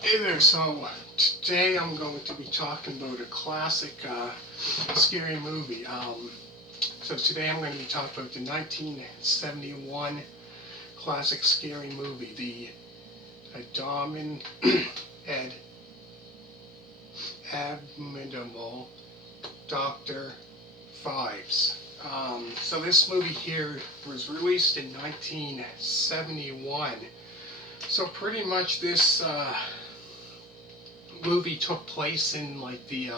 Hey there, so today I'm going to be talking about a classic scary movie. So today I'm going to be talking about the 1971 classic scary movie, the Abominable Dr. Phibes. So this movie here was released in 1971. So pretty much this movie took place in like the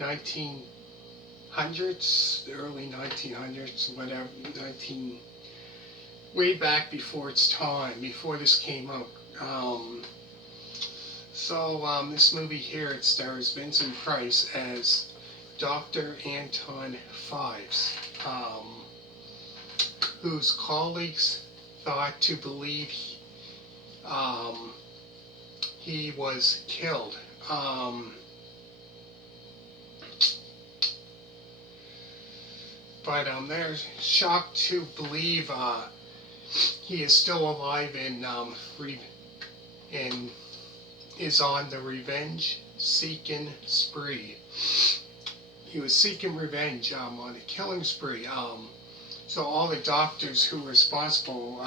1900s, the early 1900s, whatever, way back before its time, before this came out. This movie here, it stars Vincent Price as Dr. Anton Phibes, whose colleagues thought to believe he was killed. But they're shocked to believe he is still alive and is on the revenge-seeking spree. He was seeking revenge on a killing spree. So all the doctors who were responsible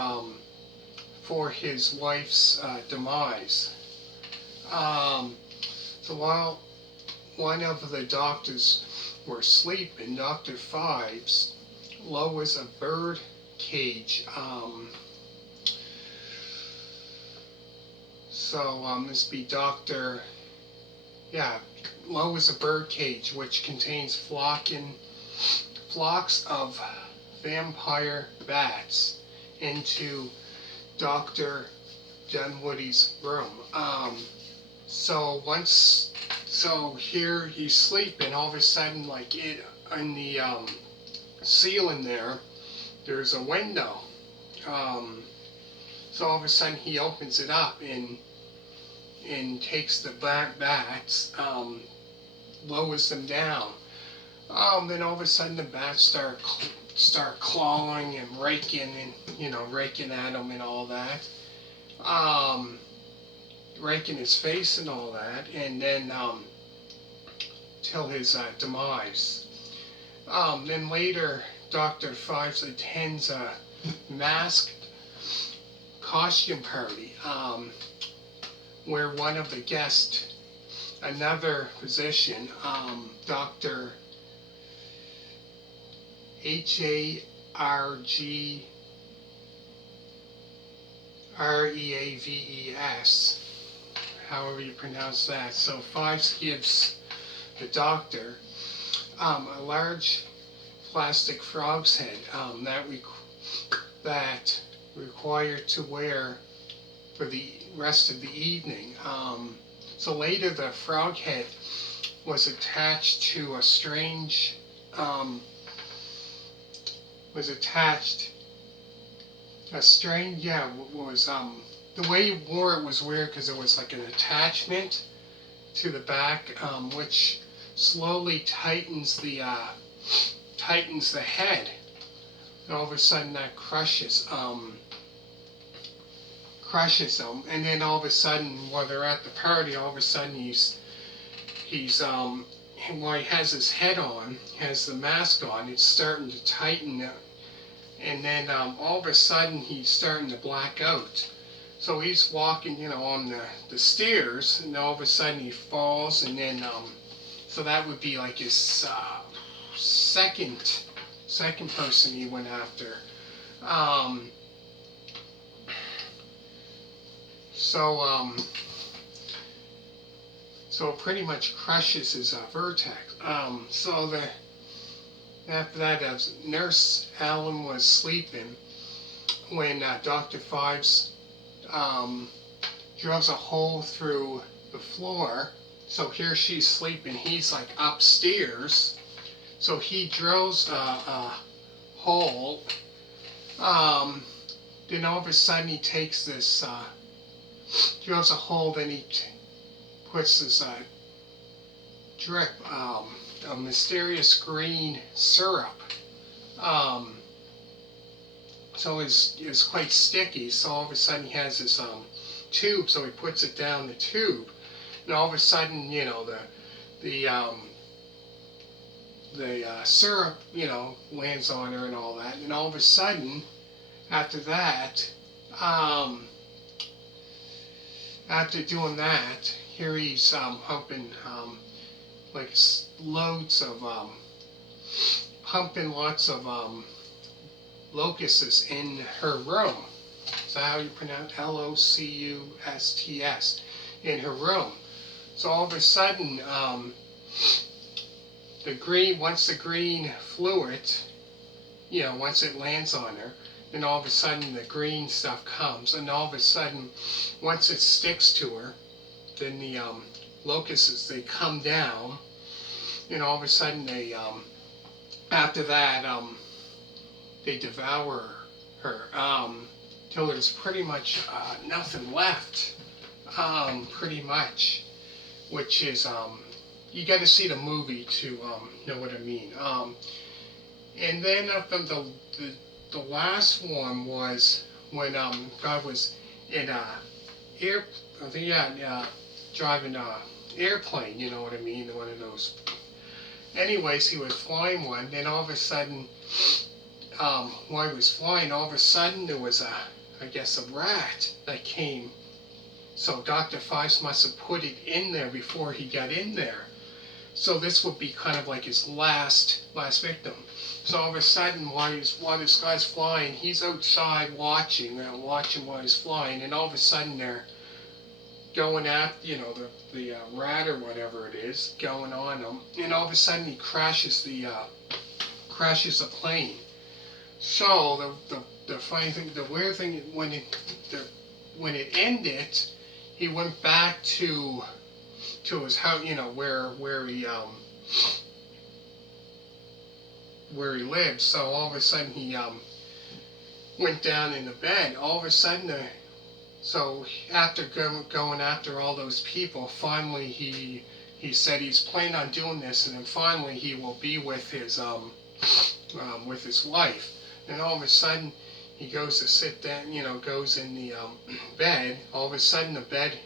for his wife's demise. So while one of the doctors were asleep, and Dr. Phibes lowers a bird cage. This be lowers a bird cage which contains flocks of vampire bats into Dr. Dunwoody's room. So here he's sleeping, all of a sudden, like in the ceiling there's a window. So all of a sudden he opens it up and takes the bats, lowers them down. Then all of a sudden the bats start clawing and raking at him and all that. Raking his face and all that, and then till his demise. Then later, Dr. Phibes attends a masked costume party where one of the guests, another physician, Dr. Hargreaves, however you pronounce that. So Phibes gives the doctor a large plastic frog's head that required to wear for the rest of the evening. So later the frog head was attached to the way he wore it was weird because it was like an attachment to the back, which slowly tightens the head, and all of a sudden that crushes him, and then all of a sudden while they're at the party, all of a sudden he's while he has his head on, has the mask on, it's starting to tighten, and then all of a sudden he's starting to black out. So he's walking, on the stairs, and all of a sudden he falls, and then so that would be like his second person he went after. So it pretty much crushes his vertex. After that, as Nurse Allen was sleeping, when Dr. Phibes drills a hole through the floor. So here she's sleeping, he's like upstairs. So he drills a hole. Then all of a sudden he takes this, drills a hole, then he puts this drip, a mysterious green syrup So it's quite sticky. So all of a sudden he has this tube. So he puts it down the tube, and all of a sudden, the syrup, lands on her and all that. And all of a sudden, after that, um, after doing that, here he's humping like loads of pumping lots of locusts in her room. Is that how you pronounce Locusts in her room? So all of a sudden, once the green fluid, once it lands on her, then all of a sudden the green stuff comes, and all of a sudden, once it sticks to her, then the locusts, they come down, and all of a sudden they after that they devour her till there's pretty much nothing left, pretty much, which is you got to see the movie to know what I mean. And then the last one was when God was in air, I think, driving a airplane. You know what I mean? One of those. Anyways, he was flying one. Then all of a sudden, while he was flying, all of a sudden there was I guess a rat that came. So Dr. Phibes must have put it in there before he got in there. So this would be kind of like his last victim. So all of a sudden, while this guy's flying, he's outside watching while he's flying, and all of a sudden they're going at the rat or whatever it is going on him, and all of a sudden he crashes the plane. So the funny thing, the weird thing, when it ended, he went back to his house, where he lived. So all of a sudden he went down in the bed. All of a sudden, so after going after all those people, finally he said he's planning on doing this, and then finally he will be with his wife. And all of a sudden he goes to sit down, goes in the bed. All of a sudden the bed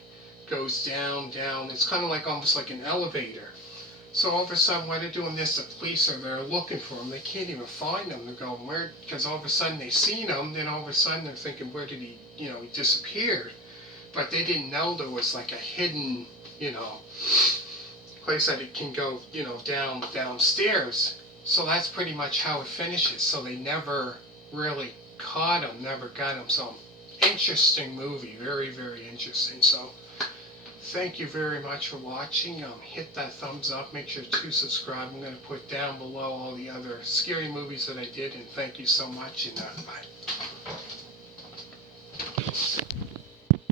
goes down. It's kind of like almost like an elevator. So all of a sudden, while they're doing this, the police are there looking for him. They can't even find him. They're going, where? Because all of a sudden they seen him. Then all of a sudden they're thinking, where did he? He disappeared. But they didn't know there was like a hidden, place that it can go, downstairs. So that's pretty much how it finishes. So they never really caught him, never got him. So interesting movie, very, very interesting. So thank you very much for watching. Hit that thumbs up. Make sure to subscribe. I'm going to put down below all the other scary movies that I did. And thank you so much. And bye.